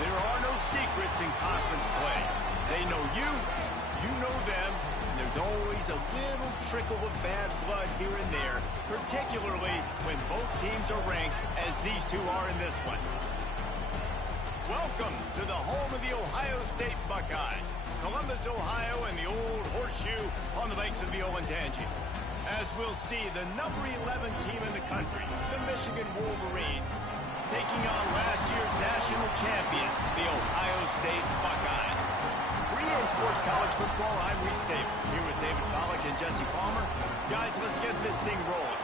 There are no secrets in conference play. They know you, you know them, and there's always a little trickle of bad blood here and there, particularly when both teams are ranked as these two are in this one. Welcome to the home of the Ohio State Buckeyes, Columbus, Ohio, and the old horseshoe on the banks of the Olentangy. As we'll see, the number 11 team in the country, the Michigan Wolverines, taking on last year's national champions, the Ohio State Buckeyes. For EA Sports College Football, I'm Reese Davis, here with David Pollack and Jesse Palmer. Guys, let's get this thing rolling.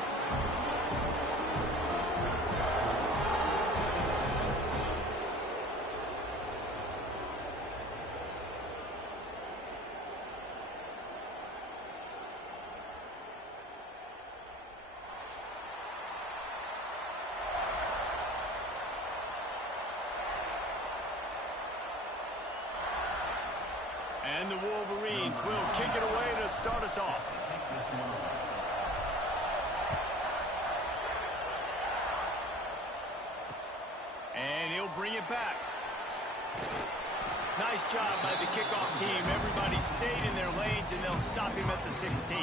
And the Wolverines will kick it away to start us off. And he'll bring it back. Nice job by the kickoff team. Everybody stayed in their lanes, and they'll stop him at the 16.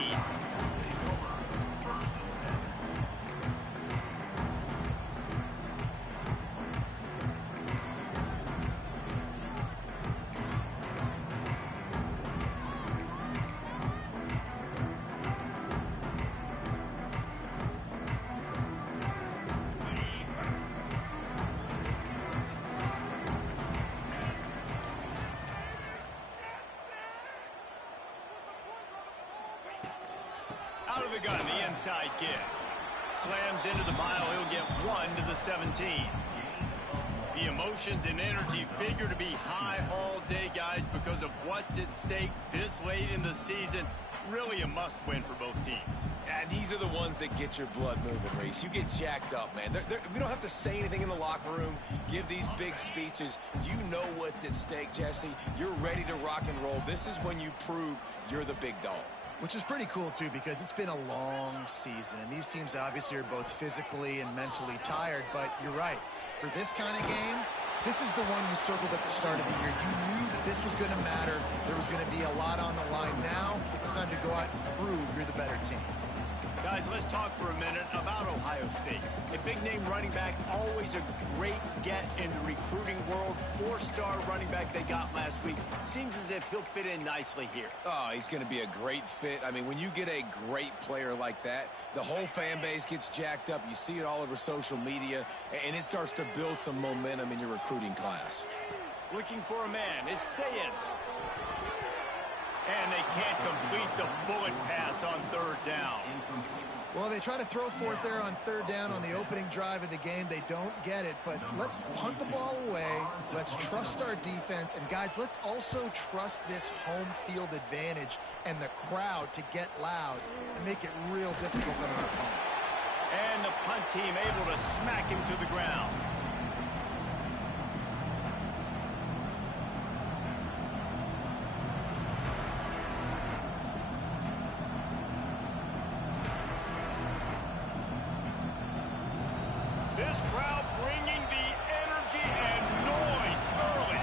Out of the gun, the inside give. Slams into the pile, he'll get 1 to the 17. The emotions and energy figure to be high all day, guys, because of what's at stake this late in the season. Really a must-win for both teams. Yeah, these are the ones that get your blood moving, Reese. You get jacked up, man. We don't have to say anything in the locker room, give these big speeches. You know what's at stake, Jesse. You're ready to rock and roll. This is when you prove you're the big dog. Which is pretty cool, too, because it's been a long season. And these teams obviously are both physically and mentally tired. But you're right. For this kind of game, this is the one you circled at the start of the year. You knew that this was going to matter. There was going to be a lot on the line. Now it's time to go out and prove you're the better team. Guys, let's talk for a minute about Ohio State. A big-name running back, always a great get in the recruiting world. 4-star running back they got last week. Seems as if he'll fit in nicely here. Oh, he's going to be a great fit. I mean, when you get a great player like that, the whole fan base gets jacked up. You see it all over social media, and it starts to build some momentum in your recruiting class. Looking for a man. It's Sayed. And they can't complete the bullet pass on 3rd down. Well, they try to throw for it there on 3rd down on the opening drive of the game. They don't get it, but let's punt the ball away. Let's trust our defense. And, guys, let's also trust this home field advantage and the crowd to get loud and make it real difficult on our opponent. And the punt team able to smack him to the ground. This crowd bringing the energy and noise early.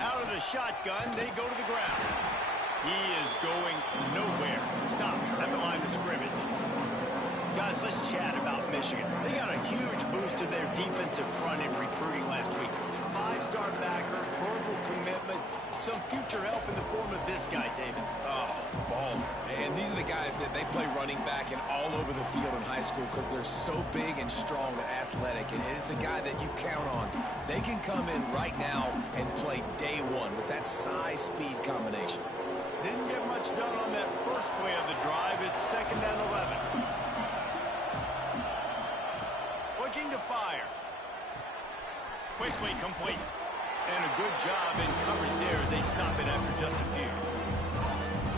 Out of the shotgun, they go to the ground. He is going nowhere. Stop at the line of scrimmage. Guys, let's chat about Michigan. They got a huge boost to their defensive front in recruiting last week. 5-star backer, verbal commitment, some future help in the form of this guy, David. Oh, ball. And these are the guys that they play running back and all over the field in high school because they're so big and strong and athletic. And it's a guy that you count on. They can come in right now and play day one with that size-speed combination. Didn't get much done on that first play of the drive. It's 2nd and 11. Looking to fire. Quickly complete. And a good job in coverage there as they stop it after just a few.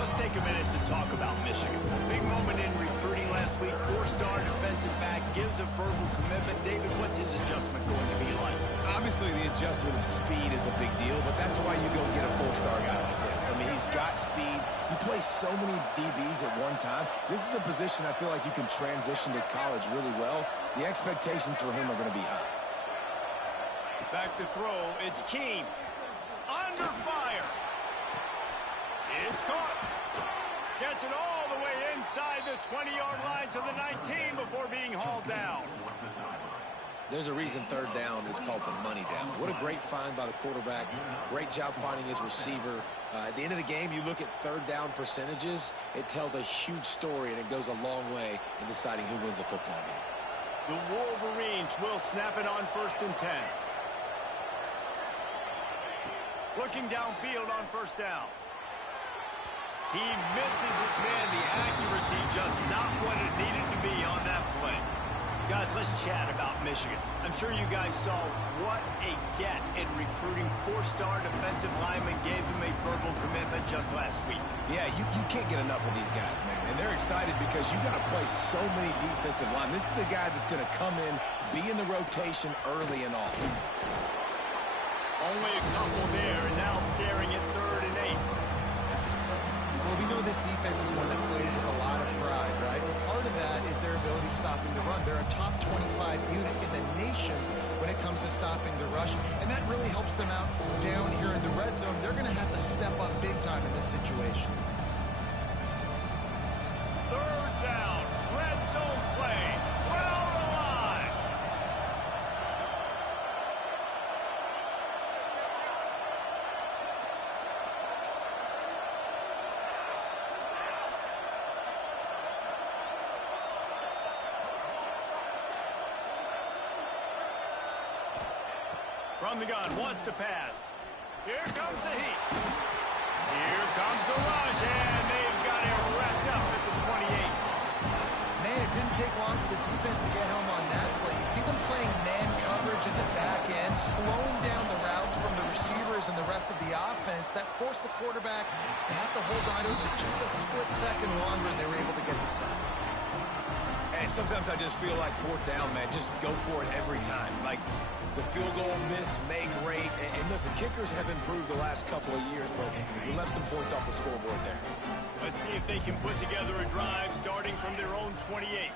Let's take a minute to talk about Michigan. Big moment in recruiting last week. 4-star defensive back gives a verbal commitment. David, what's his adjustment going to be like? Obviously, the adjustment of speed is a big deal, but that's why you go get a four-star guy like this. I mean, he's got speed. He plays so many DBs at one time. This is a position I feel like you can transition to college really well. The expectations for him are going to be high. Back to throw. It's Keene. Under fire. It's caught. Gets it all the way inside the 20-yard line to the 19 before being hauled down. There's a reason third down is called the money down. What a great find by the quarterback. Great job finding his receiver. At the end of the game, you look at third down percentages. It tells a huge story, and it goes a long way in deciding who wins a football game. The Wolverines will snap it on 1st and 10. Looking downfield on 1st down. He misses his man. The accuracy just not what it needed to be on that play. Guys, let's chat about Michigan. I'm sure you guys saw what a get in recruiting. 4-star defensive linemen gave them a verbal commitment just last week. Yeah, you can't get enough of these guys, man. And they're excited because you got to play so many defensive linemen. This is the guy that's going to come in, be in the rotation early and often. Only a couple there, and now staring at 3rd and 8. Well, we know this defense is one that plays with a lot of pride, right? Part of that is their ability stopping the run. They're a top 25 unit in the nation when it comes to stopping the rush, and that really helps them out down here in the red zone. They're going to have to step up big time in this situation. 3rd down, red zone play, 12 alive. From the gun, wants to pass. Here comes the heat. Here comes the rush, and they've got it wrapped up at the 28. Man, it didn't take long for the defense to get home on that play. You see them playing man coverage in the back end, slowing down the routes from the receivers and the rest of the offense. That forced the quarterback to have to hold on to it for just a split second longer, and they were able to get the sack. And sometimes I just feel like 4th down, man, just go for it every time. Like, the field goal miss, make rate, and listen, kickers have improved the last couple of years, but we left some points off the scoreboard there. Let's see if they can put together a drive starting from their own 28.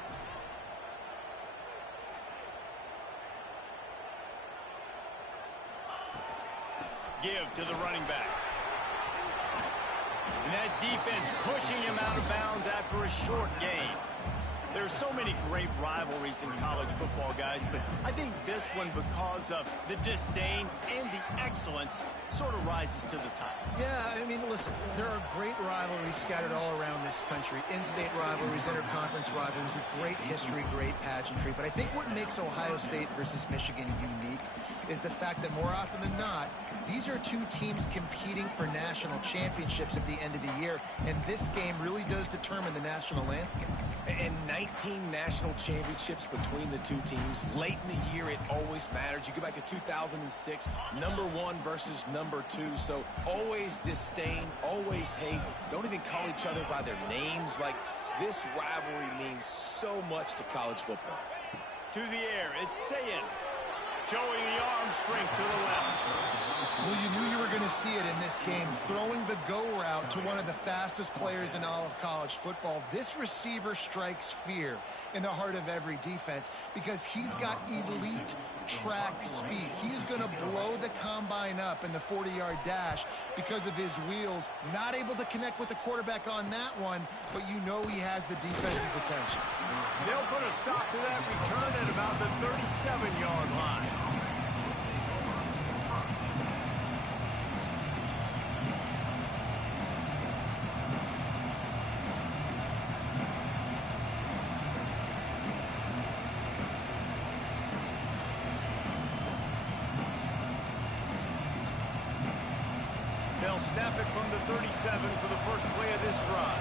Give to the running back. And that defense pushing him out of bounds after a short gain. There's so many great rivalries in college football, guys, but I think this one, because of the disdain and the excellence, sort of rises to the top. Yeah, I mean, listen, there are great rivalries scattered all around this country. In-state rivalries, interconference rivalries, a great history, great pageantry. But I think what makes Ohio State versus Michigan unique is the fact that more often than not, these are two teams competing for national championships at the end of the year, and this game really does determine the national landscape. And 19 national championships between the two teams. Late in the year, it always mattered. You go back to 2006, #1 versus #2. So always disdain, always hate. Don't even call each other by their names. Like, this rivalry means so much to college football. To the air, it's Sayin, showing the arm strength to the left. Well, you knew you were going to see it in this game, throwing the go route to one of the fastest players in all of college football. This receiver strikes fear in the heart of every defense because he's got elite track speed. He's going to blow the combine up in the 40-yard dash because of his wheels. Not able to connect with the quarterback on that one, but you know he has the defense's attention. They'll put a stop to that return at about the 37-yard line. They'll snap it from the 37 for the first play of this drive.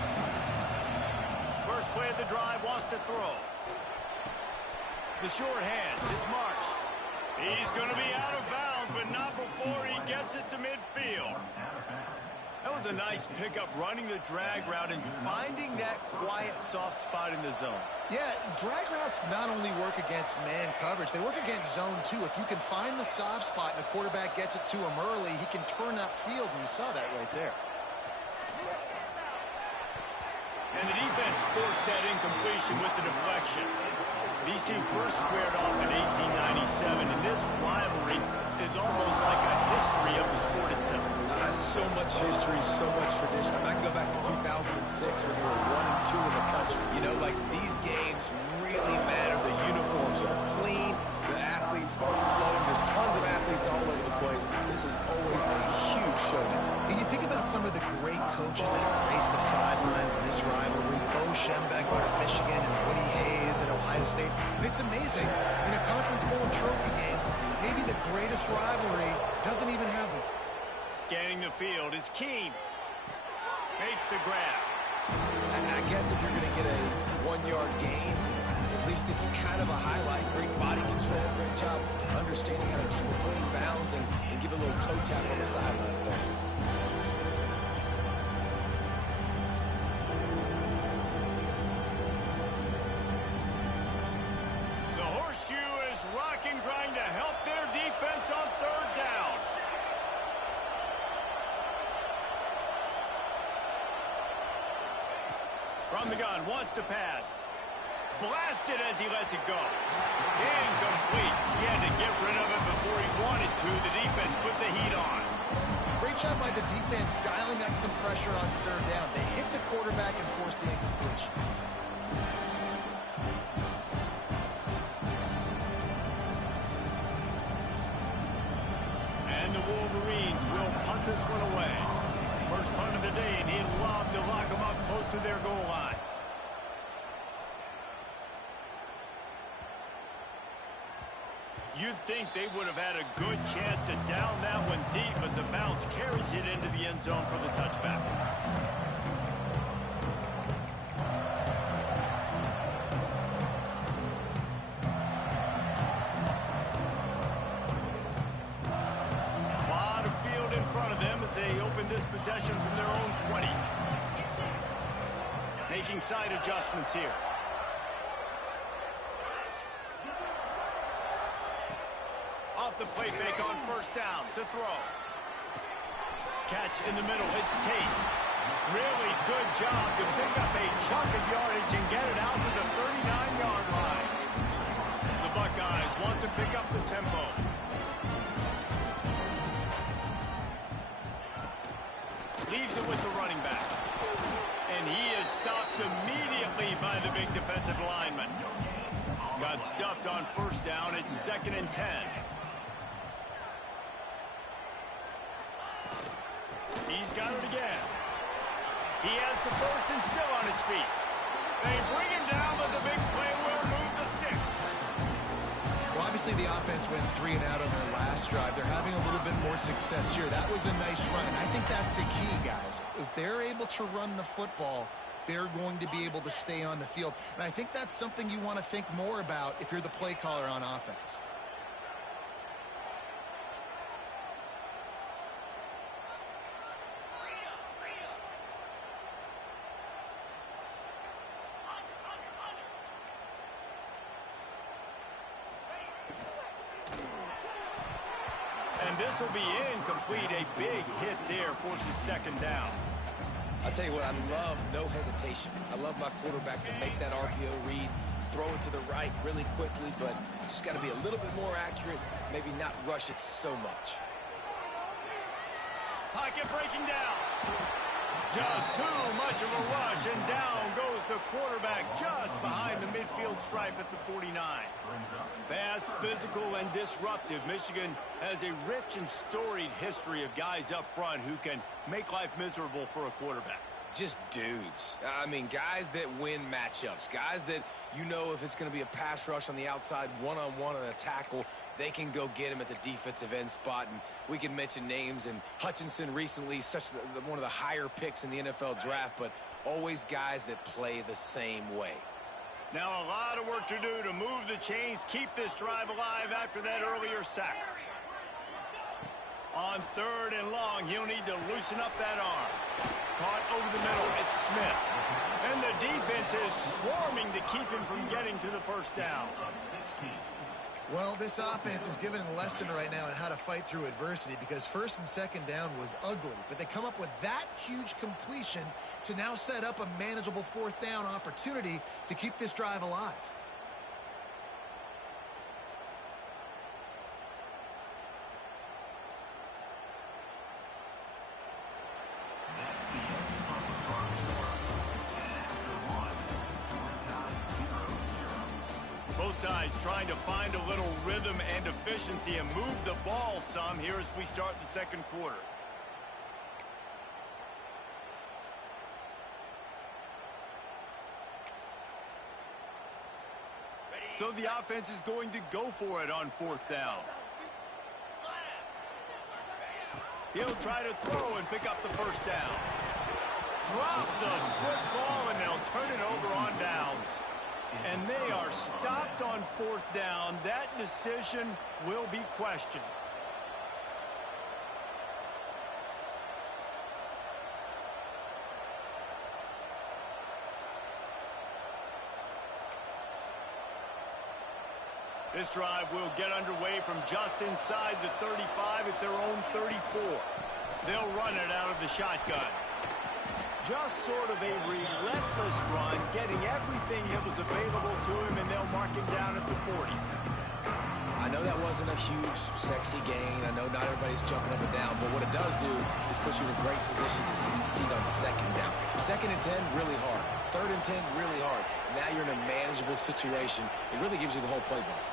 First play of the drive, wants to throw. The short hand, it's Marsh. He's going to be out of bounds, but not before he gets it to midfield. That was a nice pickup, running the drag route and finding that quiet, soft spot in the zone. Yeah, drag routes not only work against man coverage, they work against zone too. If you can find the soft spot and the quarterback gets it to him early, he can turn upfield, and you saw that right there. And the defense forced that incompletion with the deflection. These two first squared off in 1897, and this rivalry is almost like a history of the sport itself. So much history, so much tradition. I can go back to 2006 when they were 1-2 in the country. You know, like, these games really matter. The uniforms are clean. The athletes are flowing. There's tons of athletes all over the place. This is always a huge showdown. And you think about some of the great coaches that have graced the sidelines in this rivalry. Bo Schembechler at Michigan and Woody Hayes at Ohio State. And it's amazing. In a conference full of trophy games, maybe the greatest rivalry doesn't even have one. Scanning the field, it's Keene. Makes the grab. I guess if you're going to get a 1-yard gain, at least it's kind of a highlight. Great body control, great job understanding how to keep a foot in bounds and give a little toe tap on the sidelines there. The horseshoe is rocking, trying to help their defense on third down. From the gun, wants to pass. Blasted as he lets it go. Incomplete. He had to get rid of it before he wanted to. The defense put the heat on. Great job by the defense dialing up some pressure on third down. They hit the quarterback and forced the incompletion. And the Wolverines will punt this one away. First punt of the day, and he'd love to lock them up close to their goal line. You'd think they would have had a good chance to down that one deep, but the bounce carries it into the end zone for the touchback. They open this possession from their own 20. Making side adjustments here. Off the play fake on first down to throw. Catch in the middle. It's Tate. Really good job to pick up a chunk of yardage and get it out to the 39-yard line. The Buckeyes want to pick up the tempo. Leaves it with the running back. And he is stopped immediately by the big defensive lineman. Got stuffed on first down. It's 2nd and 10. He's got it again. He has the first and still on his feet. They bring him down, but the big play will move the sticks. Well, obviously the offense went 3 and out on their last drive. They're having a little bit more success here. That was a nice run, and I think that's the key, guys. If they're able to run the football, they're going to be able to stay on the field. And I think that's something you want to think more about if you're the play caller on offense. This will be incomplete. A big hit there forces 2nd down. I'll tell you what, I love no hesitation. I love my quarterback to make that RPO read, throw it to the right really quickly, but just got to be a little bit more accurate, maybe not rush it so much. Pocket breaking down. Just too much of a rush, and down goes the quarterback just behind the midfield stripe at the 49. Fast, physical, and disruptive. Michigan has a rich and storied history of guys up front who can make life miserable for a quarterback. Just dudes. I mean, guys that win matchups. Guys that, you know, if it's going to be a pass rush on the outside, one-on-one on a tackle, they can go get him at the defensive end spot. And we can mention names. And Hutchinson recently, one of the higher picks in the NFL draft, but always guys that play the same way. Now a lot of work to do to move the chains, keep this drive alive after that earlier sack. On 3rd and long, he'll need to loosen up that arm. Caught over the middle, it's Smith. And the defense is swarming to keep him from getting to the first down. Well, this offense is given a lesson right now on how to fight through adversity, because 1st and 2nd down was ugly, but they come up with that huge completion to now set up a manageable 4th down opportunity to keep this drive alive. Both sides trying to find a little rhythm and efficiency and move the ball some here as we start the 2nd quarter. So the offense is going to go for it on 4th down. He'll try to throw and pick up the first down. Drop the football and they'll turn it over on downs. And they are stopped on 4th down. That decision will be questioned. This drive will get underway from just inside the 35 at their own 34. They'll run it out of the shotgun. Just sort of a relentless run, getting everything that was available to him, and they'll mark him down at the 40. I know that wasn't a huge, sexy gain. I know not everybody's jumping up and down, but what it does do is put you in a great position to succeed on 2nd down. 2nd and 10, really hard. 3rd and 10, really hard. Now you're in a manageable situation. It really gives you the whole playbook.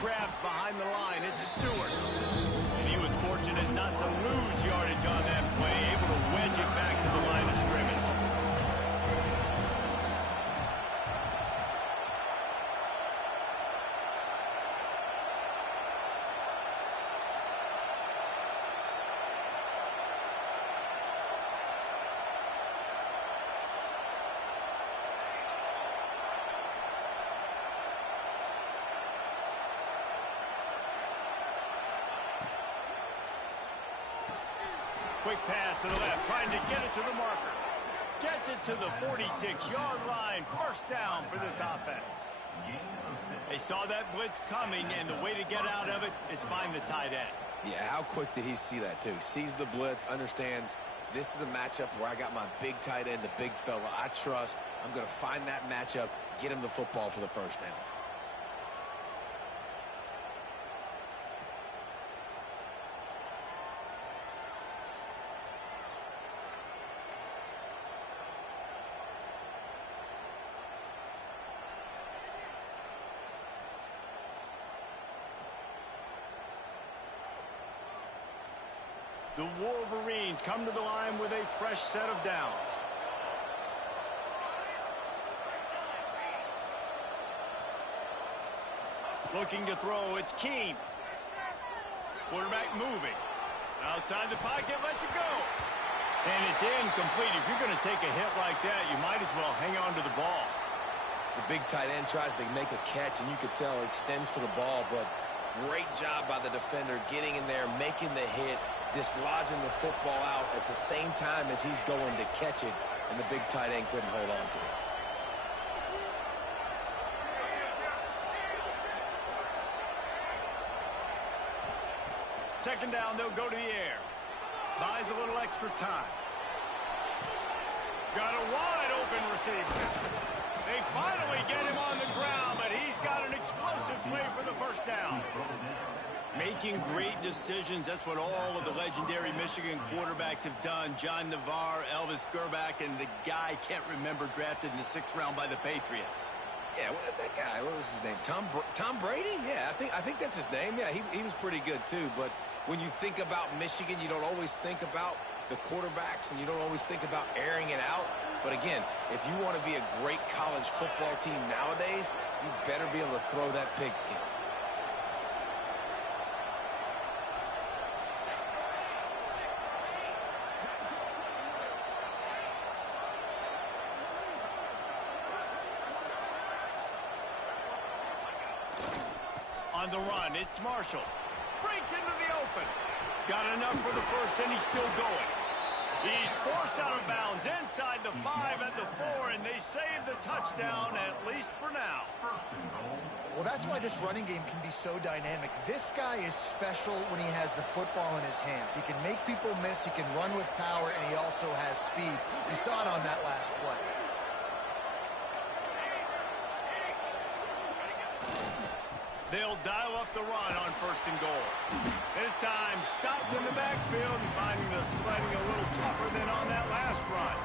Grabbed behind the line, it's Stewart. And he was fortunate not to lose yardage on that play, able to wedge it back to the line of scrimmage. Quick pass to the left, trying to get it to the marker. Gets it to the 46-yard line. First down for this offense. They saw that blitz coming, and the way to get out of it is find the tight end. Yeah, how quick did he see that, too? He sees the blitz, understands this is a matchup where I got my big tight end, the big fella I trust. I'm going to find that matchup, get him the football for the first down. The Wolverines come to the line with a fresh set of downs. Looking to throw, it's Keene. Quarterback moving. Outside the pocket, lets it go. And it's incomplete. If you're going to take a hit like that, you might as well hang on to the ball. The big tight end tries to make a catch, and you could tell extends for the ball, but great job by the defender getting in there, making the hit, dislodging the football out at the same time as he's going to catch it, and the big tight end couldn't hold on to it. Second down, they'll go to the air. Buys a little extra time. Got a wide open receiver. They finally get him on the ground, but he's got an explosive play for the first down. Making great decisions, that's what all of the legendary Michigan quarterbacks have done. John Navarre, Elvis Gerbach, and the guy, can't remember, drafted in the 6th round by the Patriots. Yeah, that guy, what was his name? Tom Brady? Yeah, I think that's his name. Yeah, he was pretty good too, but when you think about Michigan, you don't always think about the quarterbacks, and you don't always think about airing it out. But again, if you want to be a great college football team nowadays, you better be able to throw that pigskin. On the run, it's Marshall. Breaks into the open. Got enough for the first, and he's still going. He's forced out of bounds inside the 5 at the 4, and they save the touchdown, at least for now. Well, that's why this running game can be so dynamic. This guy is special when he has the football in his hands. He can make people miss, he can run with power, and he also has speed. We saw it on that last play. They'll dial up the run on 1st and goal. This time, stopped in the backfield and finding the sledding a little tougher than on that last run.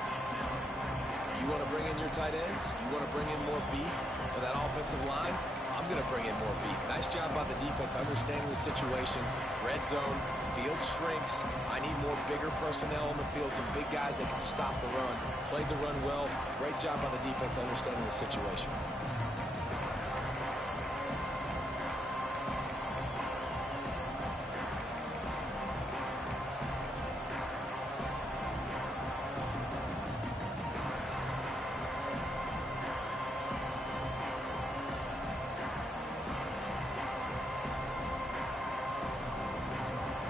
You want to bring in your tight ends? You want to bring in more beef for that offensive line? I'm going to bring in more beef. Nice job by the defense understanding the situation. Red zone, field shrinks. I need more bigger personnel on the field, some big guys that can stop the run. Played the run well. Great job by the defense understanding the situation.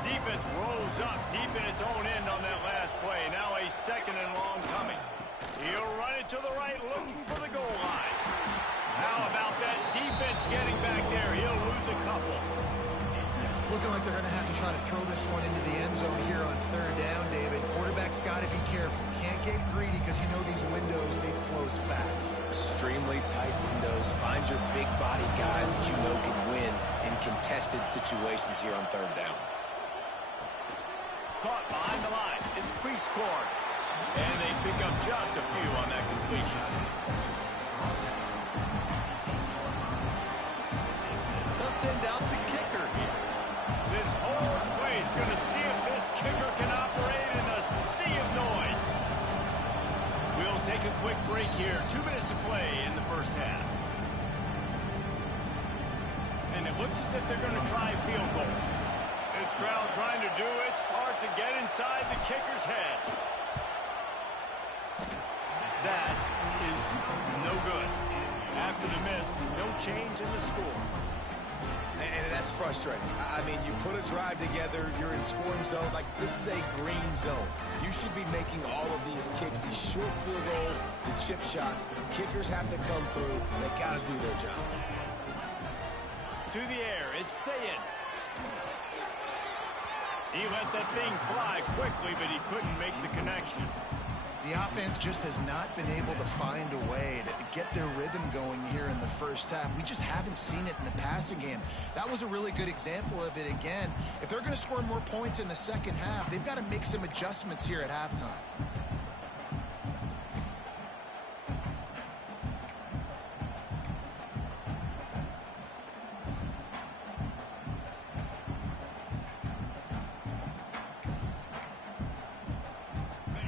Defense rolls up deep in its own end on that last play. Now a 2nd and long coming. He'll run it to the right, looking for the goal line. How about that defense getting back there? He'll lose a couple. It's looking like they're going to have to try to throw this one into the end zone here on 3rd down, David. Quarterback's got to be careful. Can't get greedy because you know these windows, they close fast. Extremely tight windows. Find your big body guys that you know can win in contested situations here on 3rd down. Caught behind the line. It's crease court. And they pick up just a few on that completion. They'll send out the kicker here. This whole play is going to see if this kicker can operate in a sea of noise. We'll take a quick break here. 2 minutes to play in the 1st half. And it looks as if they're going to try a field goal. This crowd trying to do its part to get inside the kicker's head. That is no good. After the miss, no change in the score. And that's frustrating. I mean, you put a drive together, you're in scoring zone. Like, this is a green zone. You should be making all of these kicks, these short field goals, the chip shots. Kickers have to come through. They got to do their job. To the air, it's Sayin. He let that thing fly quickly, but he couldn't make the connection. The offense just has not been able to find a way to get their rhythm going here in the 1st half. We just haven't seen it in the passing game. That was a really good example of it again. If they're going to score more points in the 2nd half, they've got to make some adjustments here at halftime.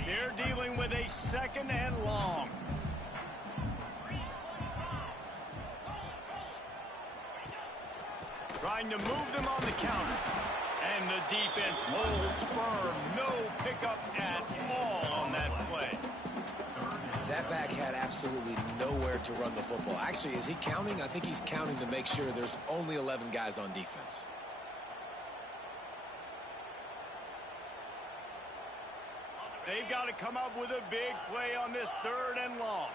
They're dealing with a 2nd and long. Trying to move them on the counter. And the defense holds firm. No pickup at all on that play. That back had absolutely nowhere to run the football. Actually, is he counting? I think he's counting to make sure there's only 11 guys on defense. They've got to come up with a big play on this 3rd and long.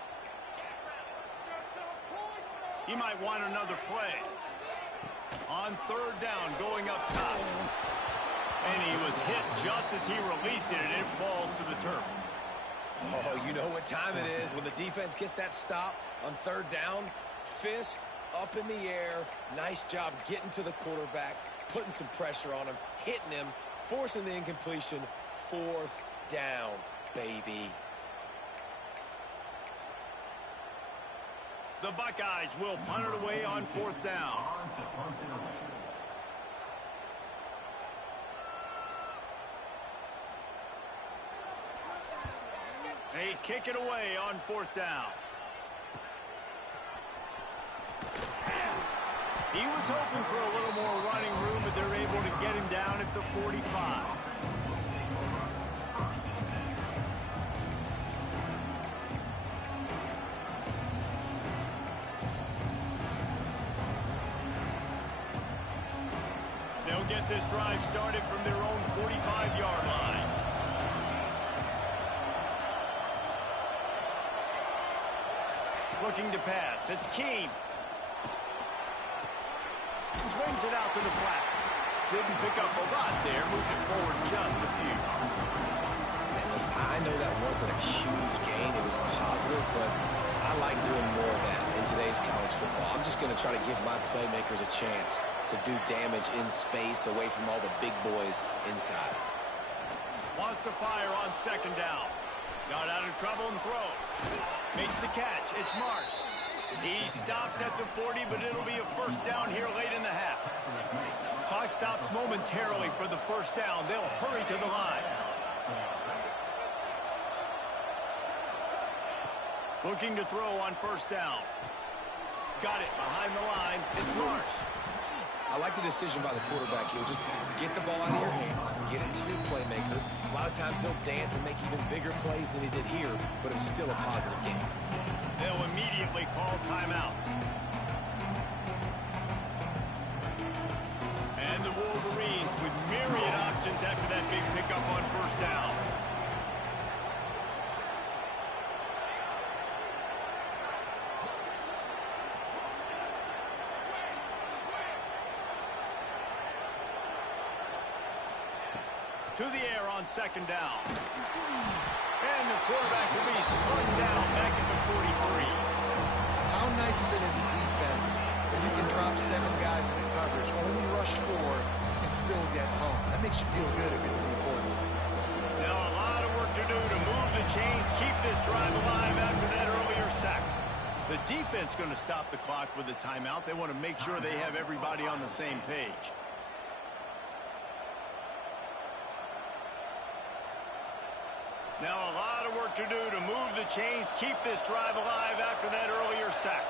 He might want another play. On 3rd down, going up top. And he was hit just as he released it, and it falls to the turf. Oh, you know what time it is when the defense gets that stop on 3rd down. Fist up in the air. Nice job getting to the quarterback, putting some pressure on him, hitting him, forcing the incompletion. 4th down, baby. The Buckeyes will punt it away on 4th down. They kick it away on 4th down. He was hoping for a little more running room, but they're able to get him down at the 45. get this drive started from their own 45-yard line. Looking to pass. It's Keene. Swings it out to the flat. Didn't pick up a lot there. Moved it forward just a few. And listen, I know that wasn't a huge gain. It was positive, but I like doing more of that in today's college football. I'm just going to try to give my playmakers a chance to do damage in space away from all the big boys inside. Wants to fire on second down. Got out of trouble and throws. Makes the catch. It's Marsh. He stopped at the 40, but it'll be a first down here late in the half. Clock stops momentarily for the first down. They'll hurry to the line. Looking to throw on first down. Got it behind the line. It's Marsh. I like the decision by the quarterback here. Just get the ball out of your hands. Get it to your playmaker. A lot of times he'll dance and make even bigger plays than he did here, but it was still a positive game. They'll immediately call timeout. And the Wolverines with myriad options after that big pickup on first down. To the air on second down. And the quarterback will be slung down back at the 43. How nice is it as a defense that you can drop 7 guys into coverage, only rush 4, and still get home? That makes you feel good if you're looking forward. Now a lot of work to do to move the chains, keep this drive alive after that earlier sack. The defense going to stop the clock with a timeout. They want to make sure they have everybody on the same page. Now a lot of work to do to move the chains, keep this drive alive after that earlier sack.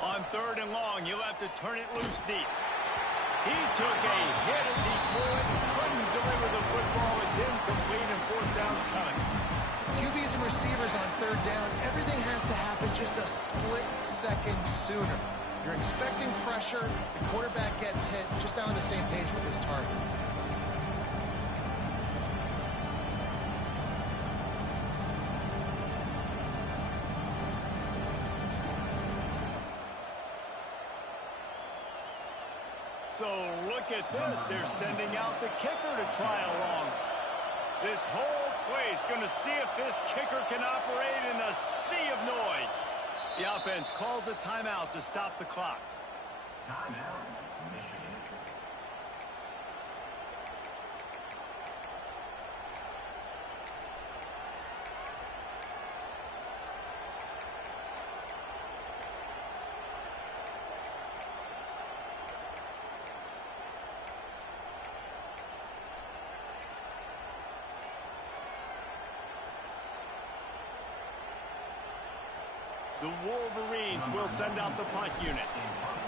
On third and long, you'll have to turn it loose deep. He took a hit as he threw it and couldn't deliver the football. It's incomplete and fourth down's coming. QBs and receivers on third down, everything has to happen just a split second sooner. You're expecting pressure, the quarterback gets hit, just not on the same page with his target. So look at this. They're sending out the kicker to try along. This whole place going to see if this kicker can operate in the sea of noise. The offense calls a timeout to stop the clock. Timeout, Michigan. The Wolverines will send out the punt unit.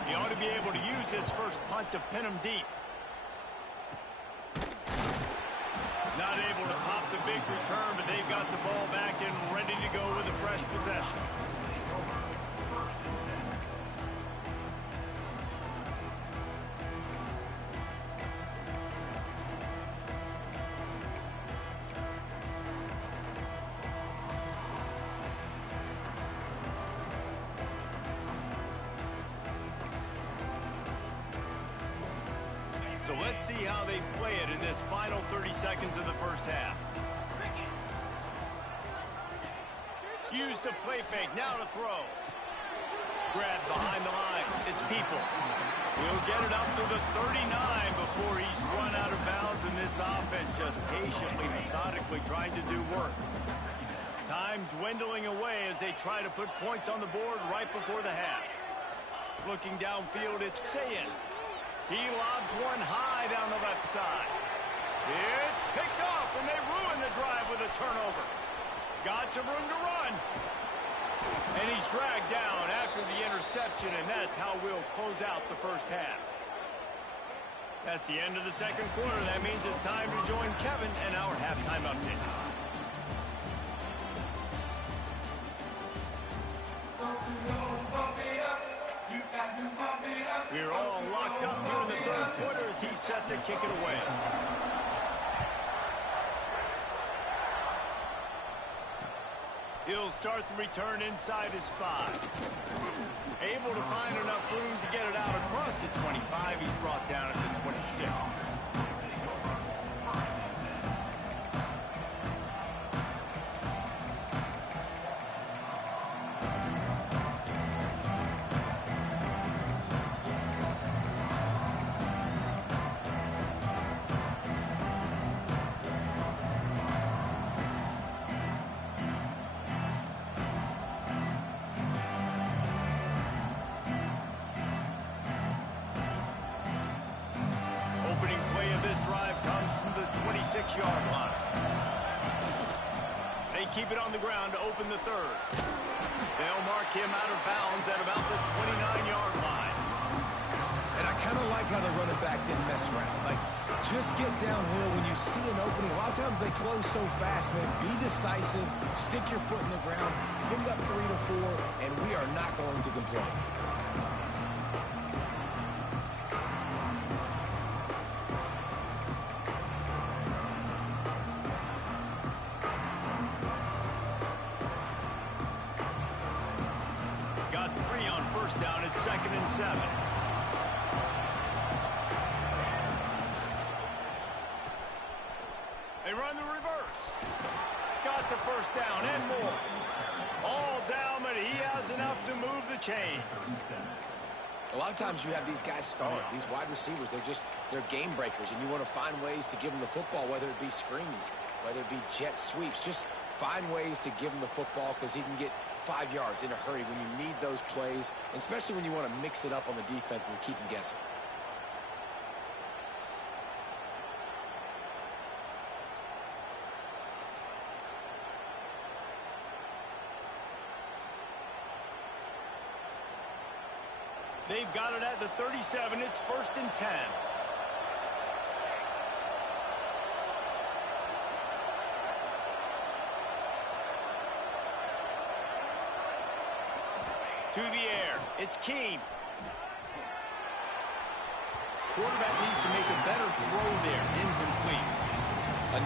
He ought to be able to use his first punt to pin him deep. Not able to pop the big return, but they've got the ball back and ready to go with a fresh possession. So let's see how they play it in this final 30 seconds of the first half. Use the play fake, now to throw. Grab behind the line, it's Peoples. He'll get it up to the 39 before he's run out of bounds, and this offense just patiently, methodically trying to do work. Time dwindling away as they try to put points on the board right before the half. Looking downfield, it's Sayin. He lobs one high down the left side. It's picked off, and they ruin the drive with a turnover. Got some room to run. And he's dragged down after the interception, and that's how we'll close out the first half. That's the end of the second quarter. That means it's time to join Kevin and our halftime update. We're all locked up here in the third quarter as he's set to kick it away. He'll start the return inside his 5. Able to find enough room to get it out across the 25. He's brought down at the 26. Opening play of this drive comes from the 26-yard line. They keep it on the ground to open the third. They'll mark him out of bounds at about the 29-yard line. And I kind of like how the running back didn't mess around. Like, just get downhill when you see an opening. A lot of times they close so fast, man. Be decisive, stick your foot in the ground, pick up 3 to 4, and we are not going to complain. Got 3 on first down at 2nd and 7. They run the reverse. Got the first down and more. All down, but he has enough to move the chains. A lot of times you have these guys start, these wide receivers, they're game breakers, and you want to find ways to give them the football, whether it be screens, whether it be jet sweeps. Just find ways to give him the football because he can get 5 yards in a hurry when you need those plays, especially when you want to mix it up on the defense and keep them guessing. They've got it at the 37. It's 1st and 10. To the air. It's Keene. Quarterback needs to make a better throw there. Incomplete.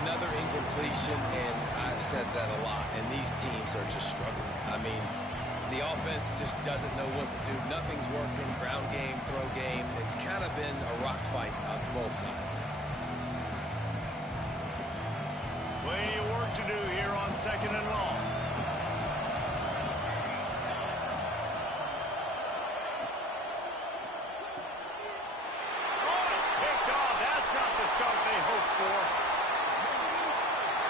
Another incompletion, and I've said that a lot, and these teams are just struggling. I mean, the offense just doesn't know what to do. Nothing's working. Ground game, throw game. It's kind of been a rock fight on both sides. Plenty of work to do here on 2nd and long. Oh, it's picked off. That's not the start they hoped for.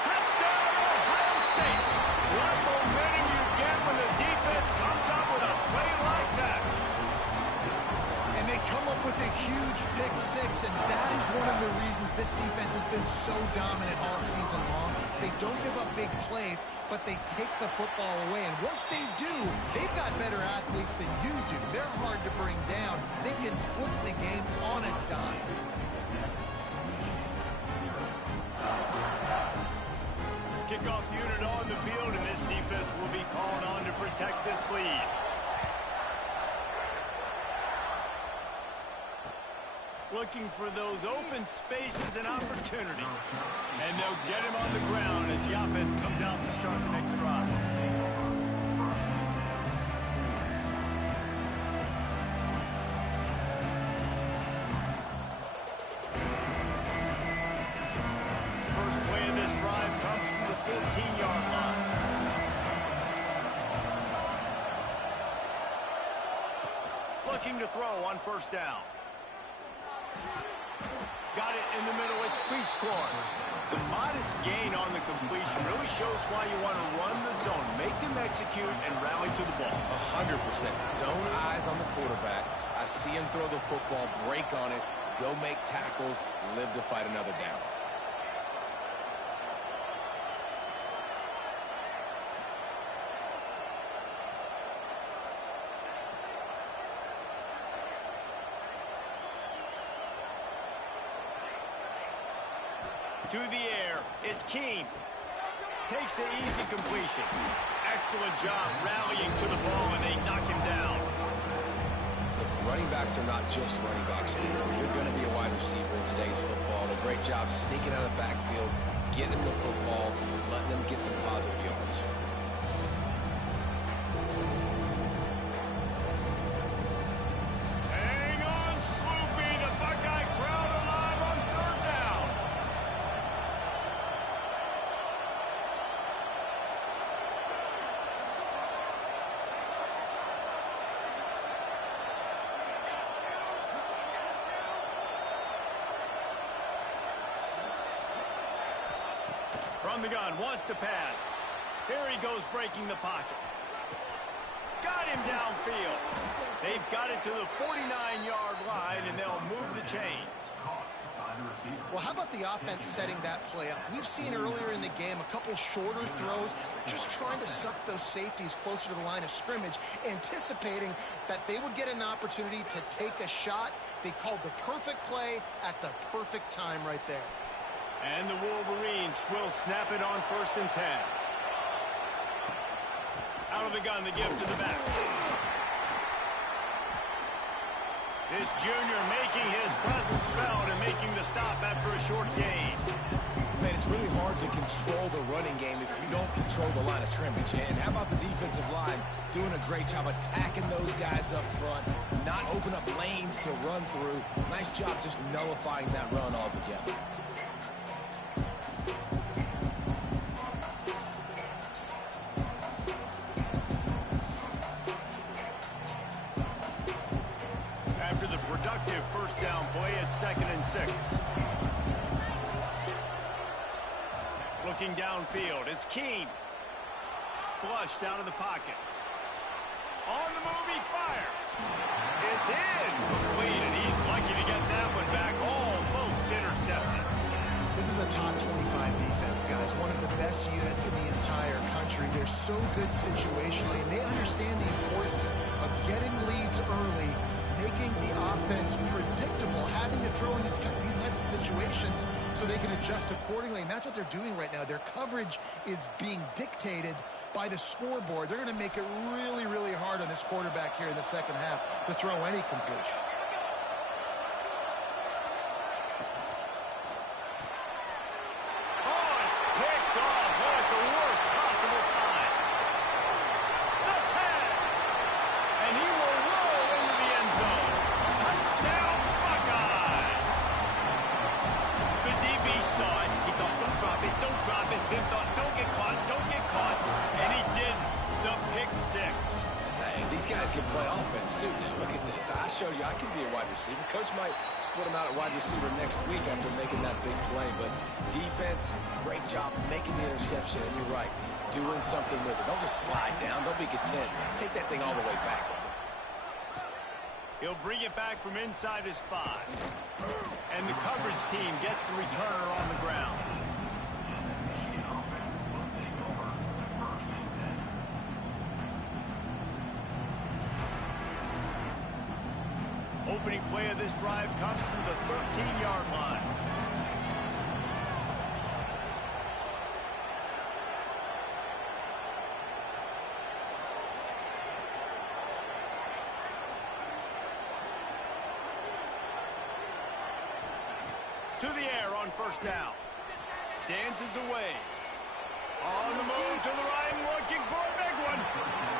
Touchdown, Ohio State. What momentum you get when the defense comes up with a play like that. And they come up with a huge pick 6, and that is one of the reasons this defense has been so dominant all season long. They don't give up big plays, but they take the football away. And once they do, they've got better athletes than you do. They're hard to bring down. They can flip the game on a dime. Kickoff unit on the field, and this defense will be called on to protect this lead. Looking for those open spaces and opportunity. And they'll get him on the ground as the offense comes out to start the next drive. First play of this drive comes from the 14-yard line. Looking to throw on first down. Got it in the middle. It's Cleescorn. The modest gain on the completion really shows why you want to run the zone, make them execute, and rally to the ball. 100%. Zone eyes on the quarterback. I see him throw the football, break on it, go make tackles, live to fight another down. To the air, it's Keene. Takes the easy completion. Excellent job rallying to the ball, and they knock him down. Listen, running backs are not just running backs anymore. You're going to be a wide receiver in today's football. A great job sneaking out of the backfield, getting the football, letting them get some positive yards. Hang on, Sloopy. The Buckeye crowd alive on third down. From the gun, wants to pass. Here he goes, breaking the pocket. Got him downfield. They've got it to the 49-yard line, and they'll move the chains. Well, how about the offense setting that play up? We've seen earlier in the game a couple shorter throws. They're just trying to suck those safeties closer to the line of scrimmage, anticipating that they would get an opportunity to take a shot. They called the perfect play at the perfect time right there. And the Wolverines will snap it on 1st and 10. Out of the gun, the give to the back. This junior making his presence felt and making the stop after a short gain. Man, it's really hard to control the running game if you don't control the line of scrimmage. And how about the defensive line doing a great job attacking those guys up front, not open up lanes to run through. Nice job just nullifying that run altogether. After the productive first down play, it's 2nd and 6. Looking downfield, it's Keene. Flushed out of the pocket. On the move, he fires. It's in. Completed. He's lucky to get that one back. Almost intercepted. This is a top 25 defense, guys. One of the best units in the entire country. They're so good situationally, and they understand the importance of getting leads early, making the offense predictable, having to throw in these types of situations so they can adjust accordingly. And that's what they're doing right now. Their coverage is being dictated by the scoreboard. They're going to make it really, really hard on this quarterback here in the second half to throw any completions. Oh, it's picked off. Oh, at the worst possible time. The tag. And he will roll into the end zone. Touchdown, Buckeyes. The DB saw it. He thought, don't drop it, don't drop it. Then thought, don't get caught, don't get caught. And he didn't. The pick six. Hey, these guys can play offense too now. Look at this. I showed you I can be a wide receiver. Coach might split him out at wide receiver next week after making that big play. But defense, great job making the interception. And you're right, doing something with it. Don't just slide down. Don't be content. Take that thing all the way back. He'll bring it back from inside his 5. And the coverage team gets the returner on the ground. Opening play of this drive comes from the 13-yard line. To the air on 1st down. Dances away. On the move to the right, looking for a big one.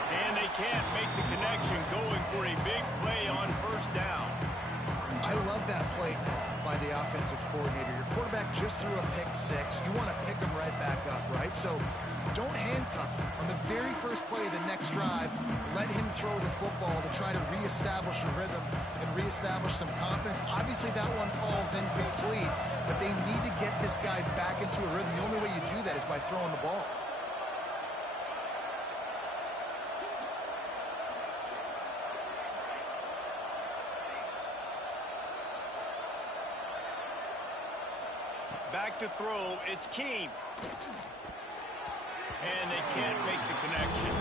And they can't make the connection, going for a big play on 1st down. I love that play call by the offensive coordinator. Your quarterback just threw a pick 6. You want to pick him right back up, right? So don't handcuff him. On the very first play of the next drive, let him throw the football to try to reestablish a rhythm and reestablish some confidence. Obviously, that one falls incomplete, but they need to get this guy back into a rhythm. The only way you do that is by throwing the ball. Back to throw, it's Keene. And they can't make the connection.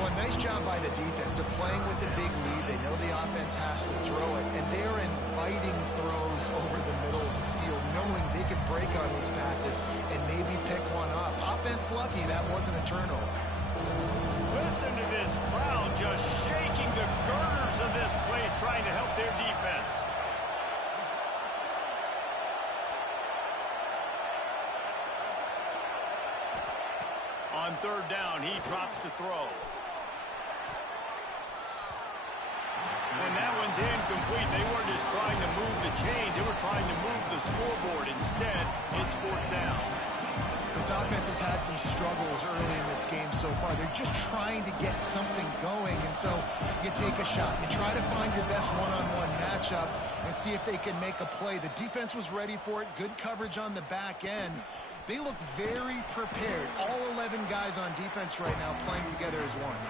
Well, nice job by the defense. They're playing with a big lead. They They know the offense has to throw it, and they're inviting throws over the middle of the field, knowing they can break on these passes and maybe pick one up. Offense lucky that wasn't a turnover. Listen to this crowd just shaking the girders of this place, trying to help their defense. On third down, he drops to throw. And that one's incomplete. They weren't just trying to move the chains. They were trying to move the scoreboard. Instead, it's fourth down. This offense has had some struggles early in this game so far. They're just trying to get something going, and so you take a shot. You try to find your best one-on-one matchup and see if they can make a play. The defense was ready for it. Good coverage on the back end. They look very prepared. All 11 guys on defense right now playing together as one.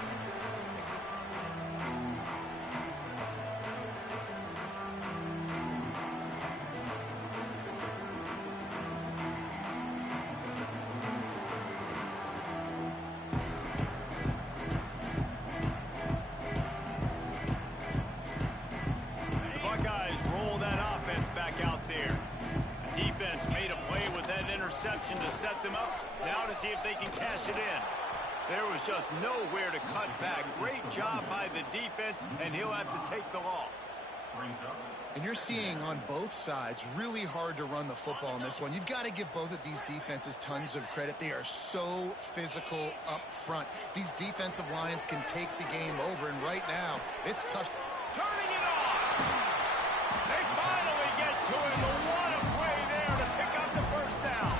To set them up, now to see if they can cash it in. There was just nowhere to cut back. Great job by the defense, and he'll have to take the loss. And you're seeing on both sides really hard to run the football in this one. You've got to give both of these defenses tons of credit. They are so physical up front. These defensive lines can take the game over, and right now, it's tough. Turning it on! They finally get to him. What a play there to pick up the first down.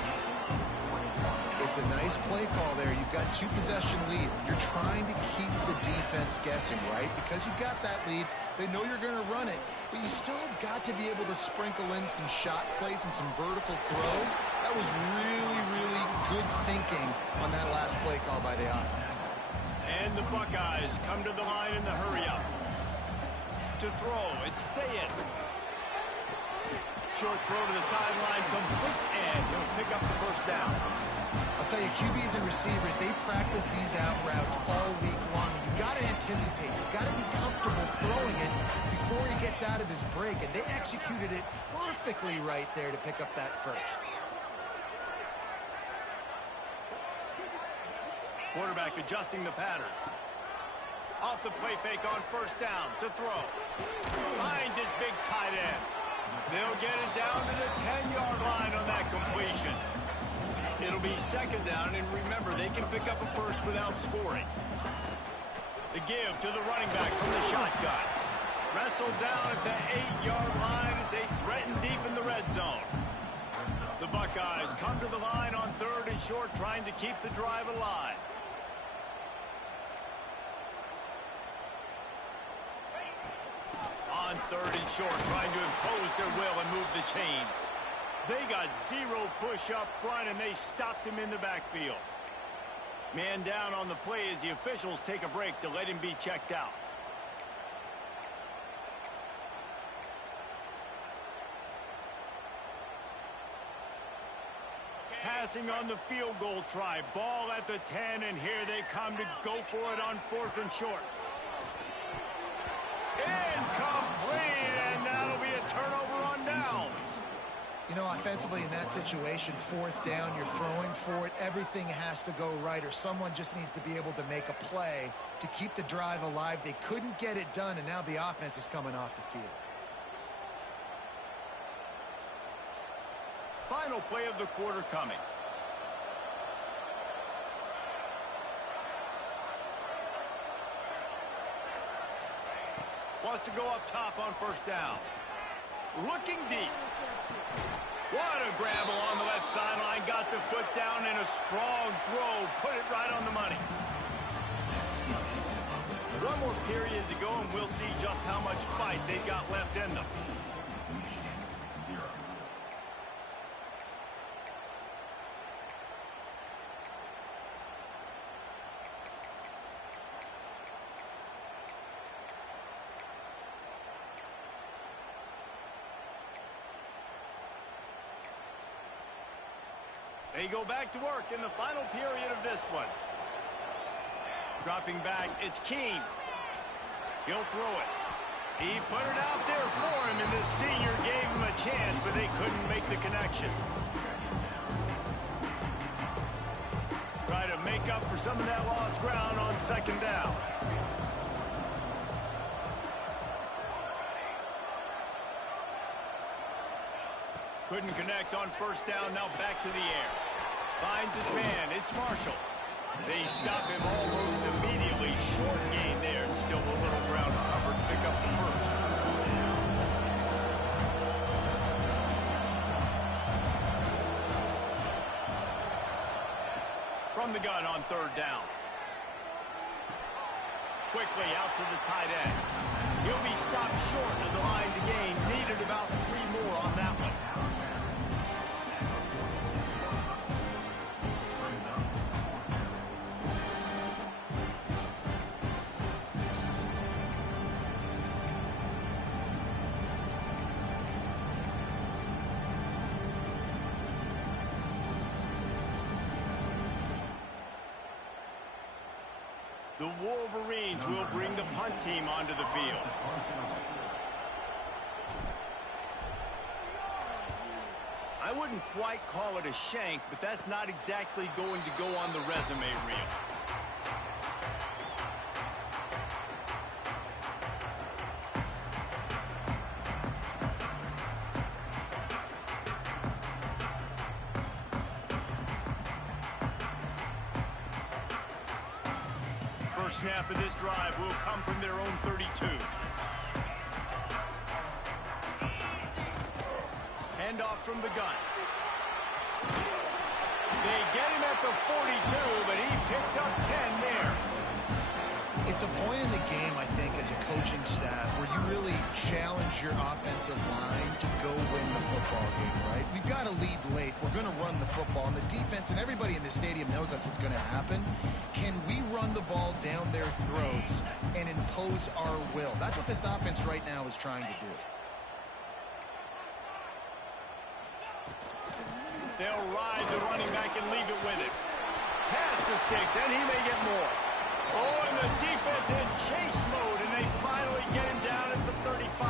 It's a nice play call there. You've got two-possession lead. You're trying to keep the defense guessing, right? Because you've got that lead, they know you're going to run it, but you still have got to be able to sprinkle in some shot plays and some vertical throws. That was really, really good thinking on that last play call by the offense. And the Buckeyes come to the line in the hurry-up. To throw, it's Sayed. Short throw to the sideline, complete, and he'll pick up the first down. I'll tell you, QBs and receivers, they practice these out routes all week long. You've got to anticipate. You've got to be comfortable throwing it before he gets out of his break, and they executed it perfectly right there to pick up that first. Quarterback adjusting the pattern. Off the play fake on first down to throw. Finds his big tight end. They'll get it down to the 10-yard line on that completion. It'll be second down, and remember, they can pick up a first without scoring. The give to the running back from the shotgun. Wrestled down at the 8-yard line as they threaten deep in the red zone. The Buckeyes come to the line on third and short, trying to keep the drive alive. On third and short, trying to impose their will and move the chains. They got zero push up front, and they stopped him in the backfield. Man down on the play as the officials take a break to let him be checked out. Passing on the field goal try. Ball at the 10, and here they come to go for it on fourth and short. Incomplete, and that'll be a turnover on downs. You know, offensively in that situation, fourth down, you're throwing for it. Everything has to go right, or someone just needs to be able to make a play to keep the drive alive. They couldn't get it done, and now the offense is coming off the field. Final play of the quarter coming. Wants to go up top on first down. Looking deep. What a grab along the left sideline. Got the foot down in a strong throw. Put it right on the money. One more period to go, and we'll see just how much fight they've got left in them. They go back to work in the final period of this one. Dropping back, it's Keene. He'll throw it. He put it out there for him, and the senior gave him a chance, but they couldn't make the connection. Try to make up for some of that lost ground on second down. Couldn't connect on first down, now back to the air. Finds his man, it's Marshall. They stop him almost immediately. Short gain there, and still a little ground to cover to pick up the first. From the gun on third down. Quickly out to the tight end. He'll be stopped short of the line to gain. Needed about 3 more on that one. The Wolverines will bring the punt team onto the field. I wouldn't quite call it a shank, but that's not exactly going to go on the resume reel. First snap of this drive will come from their own 32. Handoff from the gun. They get him at the 42, but he picked up 10 there. It's a point in the game, I think, as a coaching staff where you really challenge your offensive line to go win the football game, right? We've got to lead late. We're going to run the football, and the defense and everybody in the stadium knows that's what's going to happen. Can we run the ball down their throats and impose our will? That's what this offense right now is trying to do. They'll ride the running back and leave it with him. Pass the sticks, and he may get more. Oh, and the defense in chase mode, and they finally get him down at the 35.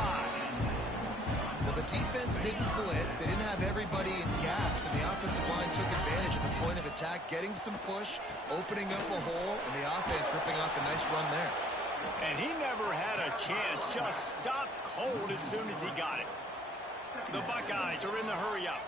Well, the defense didn't blitz. They didn't have everybody in gaps, and the offensive line took advantage at the point of attack, getting some push, opening up a hole, and the offense ripping off a nice run there. And he never had a chance, just stopped cold as soon as he got it. The Buckeyes are in the hurry-up.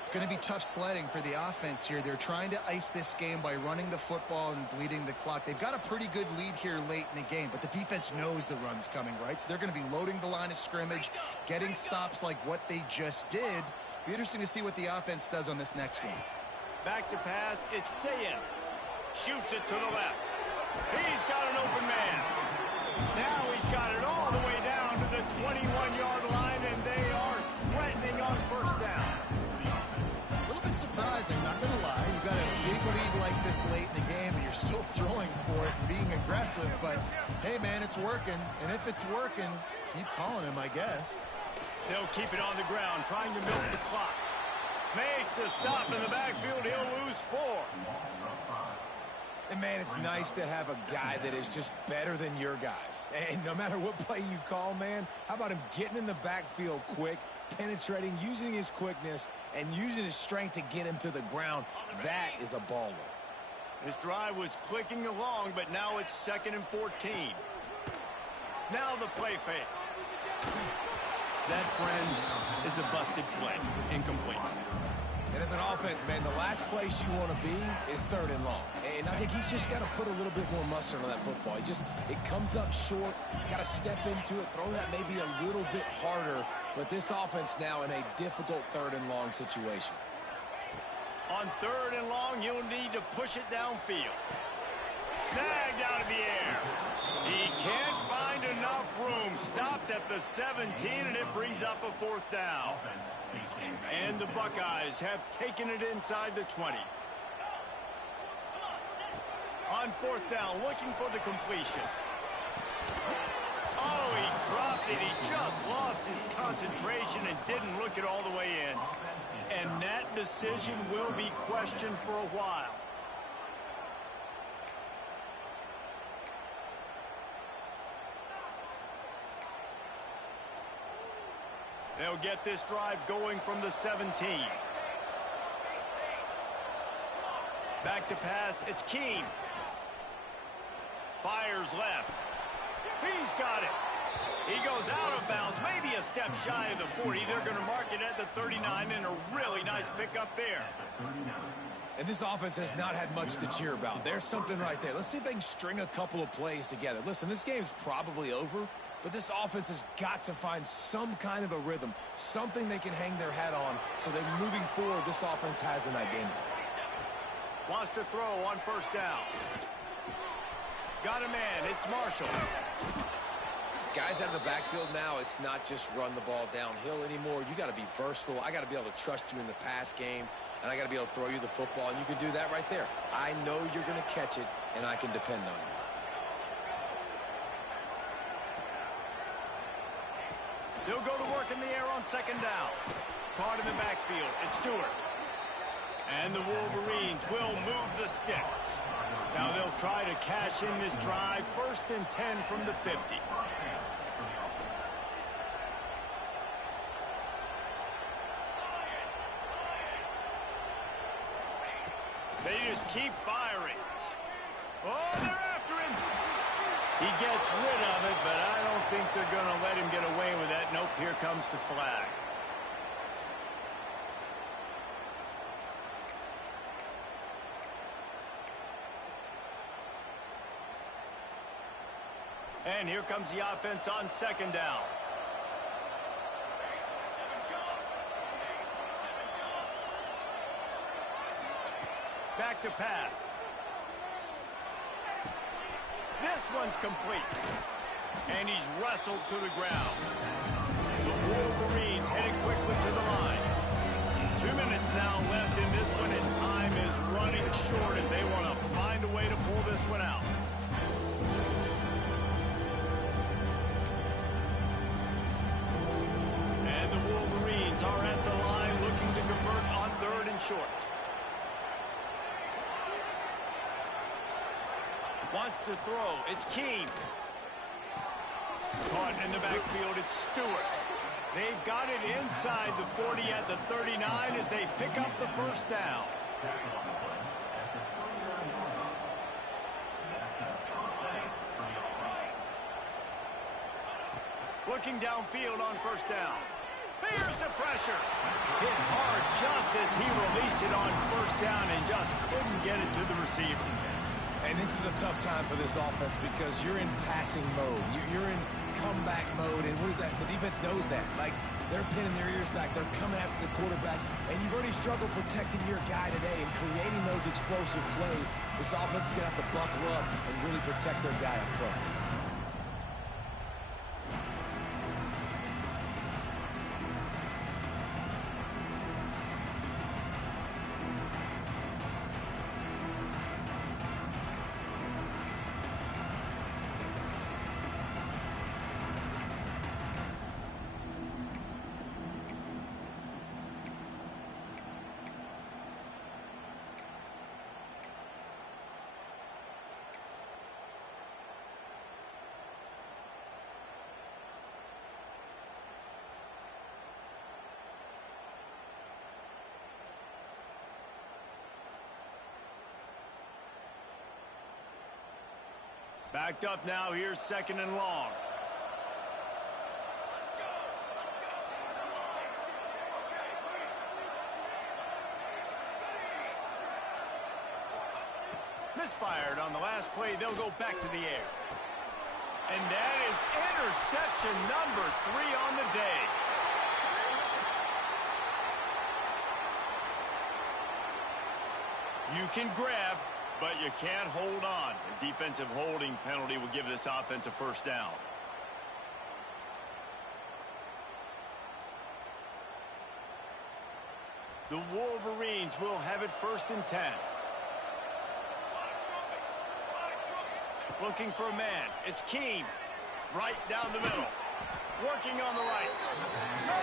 It's going to be tough sledding for the offense here. They're trying to ice this game by running the football and bleeding the clock. They've got a pretty good lead here late in the game, but the defense knows the run's coming, right? So they're going to be loading the line of scrimmage, getting stops like what they just did. Be interesting to see what the offense does on this next one. Back to pass, it's Sayin. Shoots it to the left. He's got an open man. Now he's got it all the way down to the 21-yard line, and they are threatening on first down. Surprising, not going to lie. You got a big lead like this late in the game, and you're still throwing for it and being aggressive. But, hey, man, it's working. And if it's working, keep calling him, I guess. They'll keep it on the ground, trying to milk the clock. Makes a stop in the backfield. He'll lose 4. And, man, it's nice to have a guy that is just better than your guys. And no matter what play you call, man, how about him getting in the backfield quick, penetrating, using his quickness, and using his strength to get him to the ground? That is a baller. This drive was clicking along, but now it's 2nd and 14. Now the play fake. That, friends, is a busted play. Incomplete. And as an offense, man, the last place you want to be is 3rd and long. And I think he's just got to put a little bit more mustard on that football. It comes up short. Got to step into it, throw that maybe a little bit harder. But this offense now in a difficult 3rd and long situation. On 3rd and long, he'll need to push it downfield. Snagged out of the air. He can't find enough room. Stopped at the 17, and it brings up a 4th down. And the Buckeyes have taken it inside the 20. On 4th down, looking for the completion. Oh, he dropped it. He just lost his concentration and didn't look it all the way in. And that decision will be questioned for a while. They'll get this drive going from the 17. Back to pass. It's Keene. Fires left. He's got it. He goes out of bounds, maybe a step shy of the 40. They're going to mark it at the 39, and a really nice pickup there. And this offense has not had much to cheer about. There's something right there. Let's see if they can string a couple of plays together. Listen, this game's probably over, but this offense has got to find some kind of a rhythm, something they can hang their hat on so that moving forward, this offense has an identity. Wants to throw on first down. Got a man. It's Marshall. Guys out of the backfield now, it's not just run the ball downhill anymore. You got to be versatile. I got to be able to trust you in the pass game, and I got to be able to throw you the football, and you can do that right there. I know you're going to catch it, and I can depend on you. They'll go to work in the air on second down. Caught in the backfield. It's Stewart. And the Wolverines will move the sticks. Now they'll try to cash in this drive. 1st and 10 from the 50. They just keep firing. Oh, they're after him. He gets rid of it, but I don't think they're going to let him get away with that. Nope, here comes the flag. And here comes the offense on second down. Back to pass. This one's complete. And he's wrestled to the ground. The Wolverines headed quickly to the line. 2 minutes now left in this one, and time is running short, and they want to find a way to pull this one out. And the Wolverines are at the line looking to convert on 3rd and short. Wants to throw. It's Keene. Caught in the backfield. It's Stewart. They've got it inside the 40 at the 39 as they pick up the first down. Looking downfield on first down. Here's the pressure. Hit hard just as he released it on first down and just couldn't get it to the receiver. And this is a tough time for this offense because you're in passing mode. You're in comeback mode, and what is that? The defense knows that. Like, they're pinning their ears back. They're coming after the quarterback, and you've already struggled protecting your guy today and creating those explosive plays. This offense is going to have to buckle up and really protect their guy up front. Backed up now. Here's 2nd and long. Misfired on the last play. They'll go back to the air. And that is interception number 3 on the day. You can grab, but you can't hold on. A defensive holding penalty will give this offense a first down. The Wolverines will have it 1st and 10. Looking for a man. It's Keene. Right down the middle. Working on the right.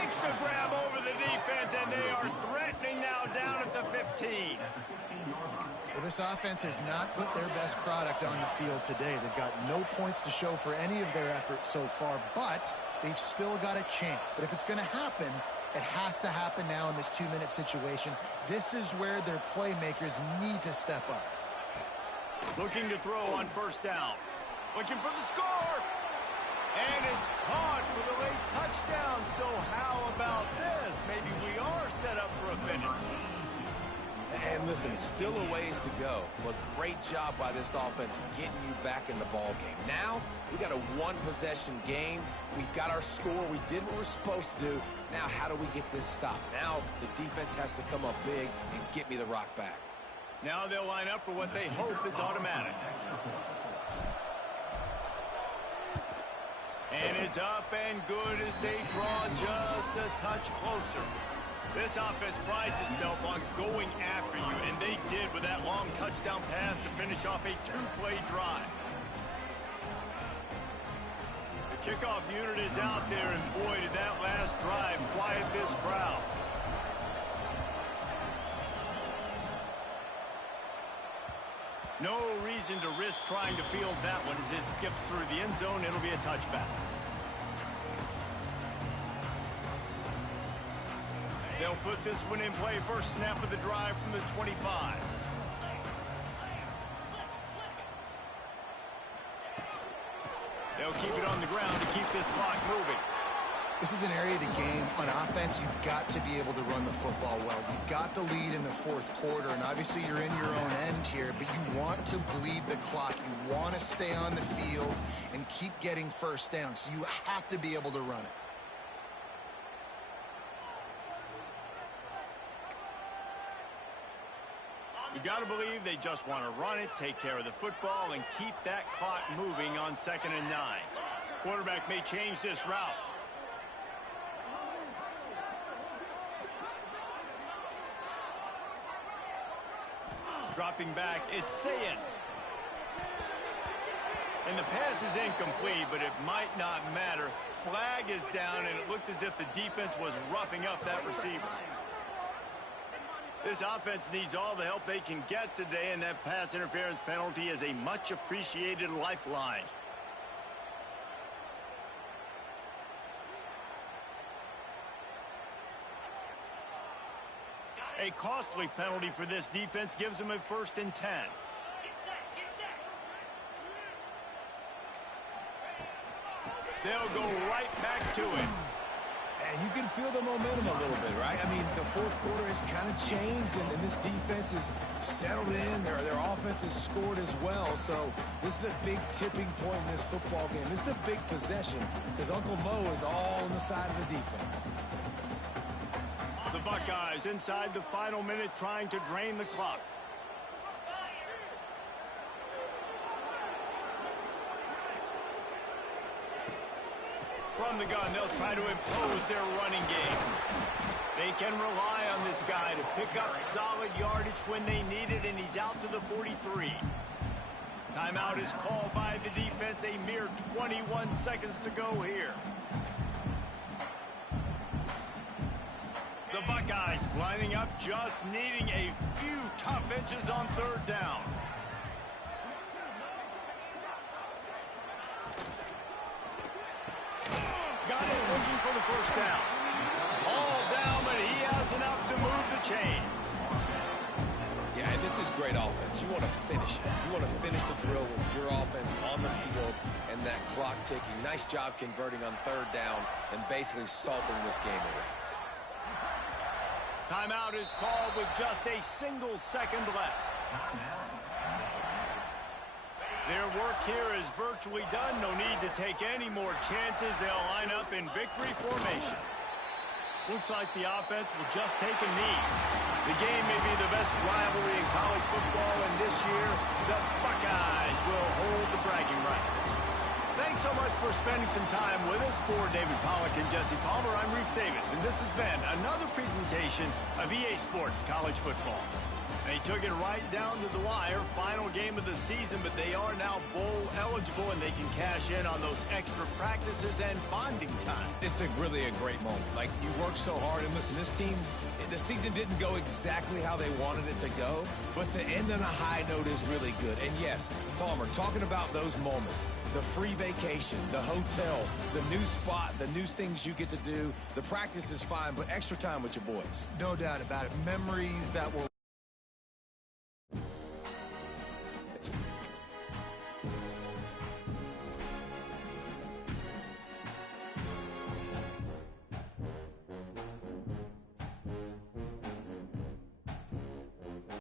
Makes the grab over the defense, and they are threatening now down at the 15. Well, this offense has not put their best product on the field today. They've got no points to show for any of their efforts so far, but they've still got a chance. But if it's going to happen, it has to happen now in this 2-minute situation. This is where their playmakers need to step up. Looking to throw on first down. Looking for the score. And it's caught for the late touchdown. So how about this? Maybe we are set up for a finish. And listen, still a ways to go, but great job by this offense getting you back in the ball game. Now, we got a one-possession game. We've got our score. We did what we're supposed to do. Now, how do we get this stopped? Now, the defense has to come up big and get me the rock back. Now they'll line up for what they hope is automatic. And it's up and good as they draw just a touch closer. This offense prides itself on going after you, and they did with that long touchdown pass to finish off a 2-play drive. The kickoff unit is out there, and boy, did that last drive quiet this crowd. No reason to risk trying to field that one as it skips through the end zone. It'll be a touchback. They'll put this one in play. First snap of the drive from the 25. They'll keep it on the ground to keep this clock moving. This is an area of the game. On offense, you've got to be able to run the football well. You've got the lead in the fourth quarter, and obviously you're in your own end here, but you want to bleed the clock. You want to stay on the field and keep getting first down, so you have to be able to run it. You got to believe they just want to run it, take care of the football, and keep that clock moving on 2nd and 9. Quarterback may change this route. Dropping back, it's Sayin. And the pass is incomplete, but it might not matter. Flag is down, and it looked as if the defense was roughing up that receiver. This offense needs all the help they can get today, and that pass interference penalty is a much-appreciated lifeline. A costly penalty for this defense gives them a 1st and 10. They'll go right back to it. And you can feel the momentum a little bit, right? I mean, the fourth quarter has kind of changed, and this defense is settled in. Their offense has scored as well. So this is a big tipping point in this football game. This is a big possession because Uncle Mo is all on the side of the defense. The Buckeyes inside the final minute trying to drain the clock. From the gun, they'll try to impose their running game. They can rely on this guy to pick up solid yardage when they need it, and he's out to the 43. Timeout is called by the defense. A mere 21 seconds to go here. The Buckeyes lining up, just needing a few tough inches on 3rd down. Got it, looking for the 1st down. All down, but he has enough to move the chains. Yeah, and this is great offense. You want to finish it. You want to finish the drill with your offense on the field and that clock ticking. Nice job converting on 3rd down and basically salting this game away. Timeout is called with just a single second left. Their work here is virtually done. No need to take any more chances. They'll line up in victory formation. Looks like the offense will just take a knee. The game may be the best rivalry in college football, and this year, the Buckeyes will hold the bragging rights. Thanks so much for spending some time with us. For David Pollack and Jesse Palmer, I'm Reese Davis, and this has been another presentation of EA Sports College Football. And he took it right down to the wire. Final game of the season, but they are now bowl eligible, and they can cash in on those extra practices and bonding time. It's really a great moment. Like, you work so hard, and listen, this team, the season didn't go exactly how they wanted it to go, but to end on a high note is really good. And yes, Palmer, talking about those moments, the free vacation, the hotel, the new spot, the new things you get to do, the practice is fine, but extra time with your boys. No doubt about it. Memories that will